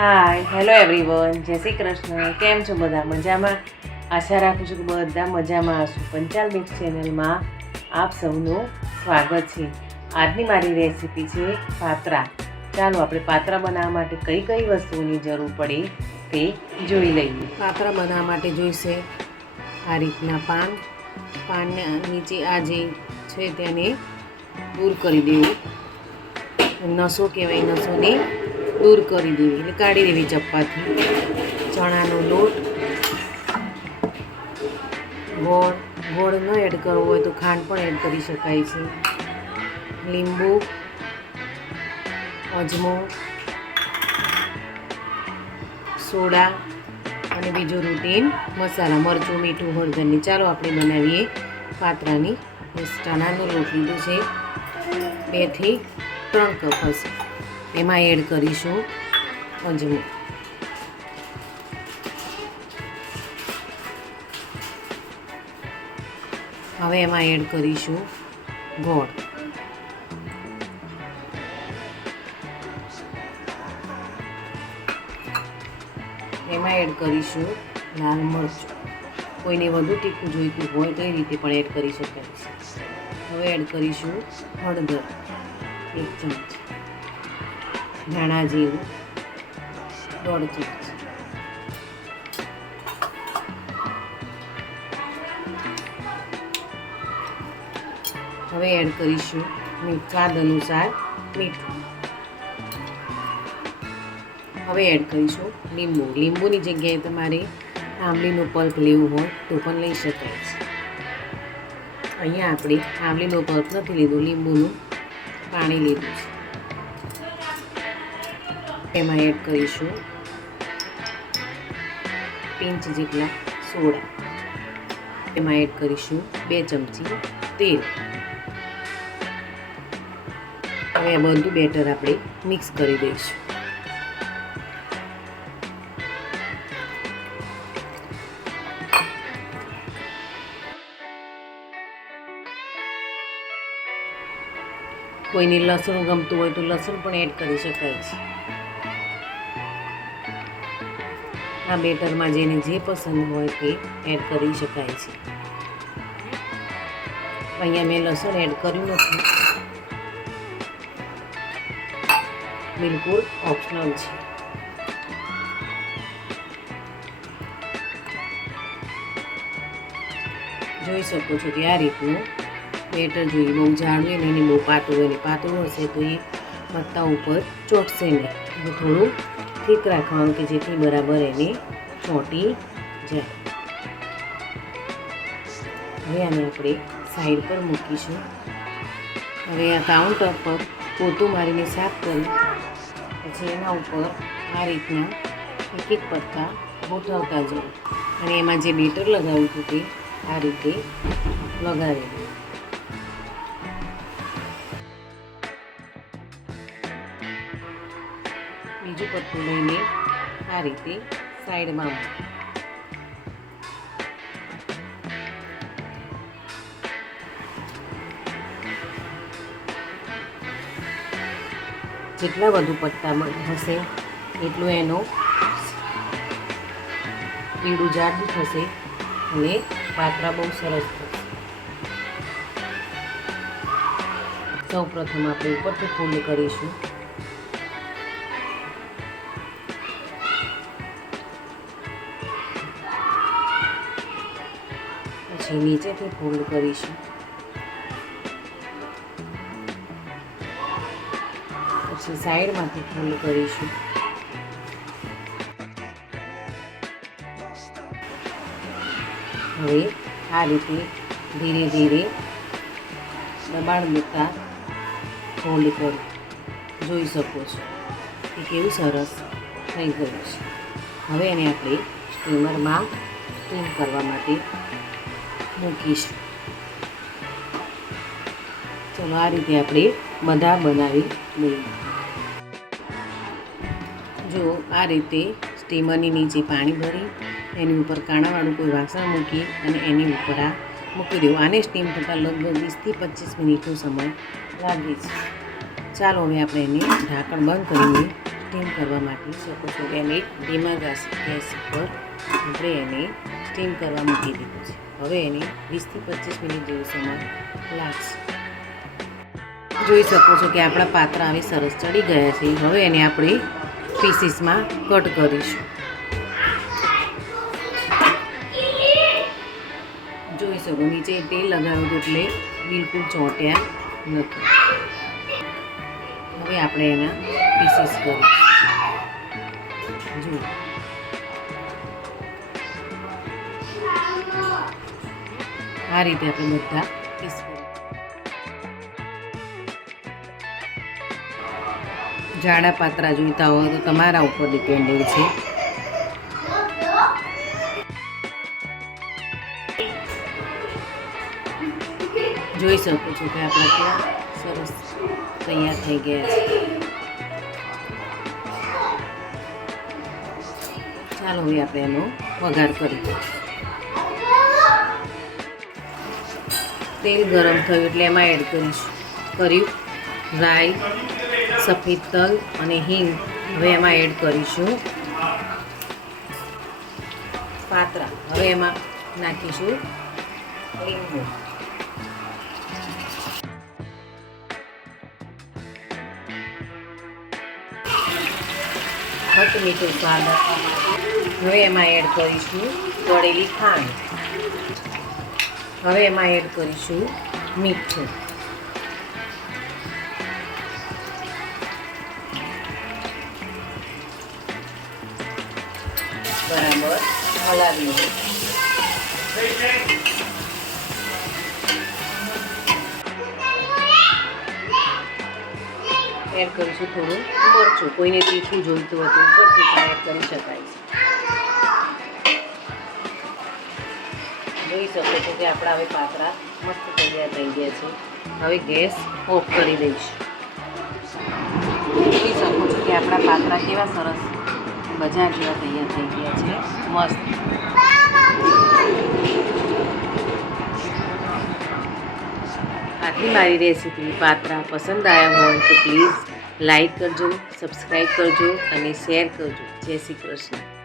Hi hello everyone, જય શ્રી કૃષ્ણ. કેમ છો બધા? મજામાં? આશા રાખું છું કે બધા મજામાં હશો. પંચાલ મિક્સ ચેનલમાં આપ સૌનું સ્વાગત છે. આજની મારી રેસીપી છે પાત્રા. ચાલો આપણે પાત્રા બનાવવા માટે કઈ કઈ વસ્તુઓની જરૂર પડે તે જોઈ લઈએ. પાત્રા બનાવવા માટે જોઈશે આ રીતના પાનને નીચે આ જે છે તેને દૂર કરી દેવું. નસો કહેવાય, નસોને દૂર કરી દેવી એટલે કાઢી દેવી ચપ્પાથી. ચણાનો લોટ, ગોળ ન એડ કરવો હોય તો ખાંડ પણ એડ કરી શકાય છે. લીંબુ, અજમો, સોડા અને બીજો રૂટીન મસાલા, મરચું, મીઠું, હળદરની. ચાલો આપણે બનાવીએ પાત્રાની. ચણાનો લોટ લીધો છે 2 થી 3 કપ હશે. એમાં એડ કરીશું અજમો, હવે એમાં એડ કરીશું ગોળ, એમાં એડ કરીશું લાલ મરચું. કોઈને વધુ તીખું જોઈતું હોય તો એ રીતે પણ એડ કરી શકાય છે. હવે એડ કરીશું હળદર 1 ચમચી, ધાણા જીરું 1/2 ચમચી, હવે એડ કરીશું સ્વાદ અનુસાર મીઠું. હવે એડ કરીશું લીંબુની જગ્યાએ તમારે આંબલીનું પલ્પ લેવું હોય તો પણ લઈ શકાય છે. અહીંયા આપણે આંબલીનો પલ્પ નથી લીધો, લીંબુનું પાણી લીધું છે. એમાં એડ કરીશું પિંચ જેટલા સોડા, એમાં એડ કરીશું 2 ચમચી તેલ. હવે આ બધું બેટર આપણે મિક્સ કરી દઈશું. કોઈને લસણ ગમતું હોય તો લસણ પણ એડ કરી શકાય છે. આ બેટરમાં જેને જે પસંદ હોય તે એડ કરી શકાય છે. અહીંયા મેં લસણ એડ કર્યું નથી, બિલકુલ ઓપ્શનલ છે. જોઈ શકો છો કે આ રીતનું બેટર જોઈએ. બહુ જાડું એને બહુ પાતળું એને પાતળું હશે તો એ મત્તા ઉપર ચોંટશે નહીં. એટલે થોડું ઠીક રાખવાનું કે જેથી બરાબર એને ચોંટી જાય. હવે આને આપણે સાઈડ પર મૂકીશું. હવે આ કાઉન્ટર પર પોતું મારીને સાફ કરી પછી એના ઉપર આ રીતના એક પત્તા ગોઠવતા જવું અને એમાં જે બેટર લગાવ્યું હતું તે આ રીતે લગાવી દઉં. બીજું પત્તું લઈને આ રીતે સાઈડમાં મૂકો. જેટલા વધુ પત્તા હશે એટલું એનું પીળું જાડું થશે અને પાત્રા બહુ સરસ થશે. સૌ પ્રથમ આપણે ઉપરથી ફોલ્ડ કરીશું. પછી નીચેથી ફોલ્ડ કરીશું. પછી સાઈડમાંથી ફોલ્ડ કરીશું. હવે આ રીતે ધીરે ધીરે દબાણ મૂકતા ફોલ્ડ કરો. જોઈ શકો છો કે કેવું સરસ થઈ ગયું છે. હવે એને આપણે સ્ટીમરમાં સ્ટીમ કરવા માટે મૂકીશું. ચલો આ રીતે આપણે બધા બનાવી લઈએ. જો આ રીતે સ્ટીમરની નીચે પાણી ભરી એની ઉપર કાણાવાળું કોઈ વાસણ મૂકી અને એની ઉપર આ મૂકી દેવું. આને સ્ટીમ થતાં લગભગ 20 થી 25 મિનિટનો સમય લાગે છે. ચાલો હવે આપણે એને ઢાંકણ બંધ કરીને સ્ટીમ કરવા માટે શકો છો. એને ધીમા ગેસ ઉપર આપણે એને સ્ટીમ કરવા મૂકી દીધું છે. હવે એને 20 થી 25 મિનિટ જેવો સમય લાગશે. જોઈ શકો છો કે આપણા પાત્રા હવે સરસ ચડી ગયા છે. હવે એને આપણે પીસીસમાં કટ કરીશું. જોઈ શકો નીચે તેલ લગાવ્યું એટલે બિલકુલ ચોંટ્યા નથી. હવે આપણે એના પીસીસ કરીશું. જુઓ આ રીતે આપણે બધા પીસ કરીશું. જાડા પાત્રા જોઈતા હોય તો તમારા ઉપર ડિપેન્ડેડ છે. જોઈ શકો છો કે આપણા ત્યાં સરસ તૈયાર થઈ ગયા છે. ચાલો હવે આપણે એનો વઘાર કરીએ. તેલ ગરમ થયું એટલે એમાં એડ કર્યું રાઈ, સફેદ તલ અને હિંગ. હવે એમાં એડ કરીશું પાત્રા. હવે એમાં નાખીશું લીંબુ. ખટ મીઠું સ્વાદ. હવે એમાં એડ કરીશું તળેલી ખાંડ. હવે એમાં એડ કરીશું મીઠું. બરાબર હલાવી એડ કરીશું થોડું મરચું. કોઈને તીખું જોઈતું હતું ઉપરથી પણ એડ કરી શકાય છે. જોઈ શકો છો કે આપણા હવે પાત્રા મસ્ત તૈયાર થઈ ગયા છે. હવે ગેસ ઓફ કરી દઈશું. જોઈ શકો છો કે આપણા પાત્રા કેવા સરસ બજાર જેવા તૈયાર થઈ ગયા છે. મસ્ત. આજની મારી રેસીપી પાત્રા પસંદ આવ્યા હોય તો પ્લીઝ લાઈક કરજો, સબસ્ક્રાઈબ કરજો અને શેર કરજો. જય શ્રી કૃષ્ણ.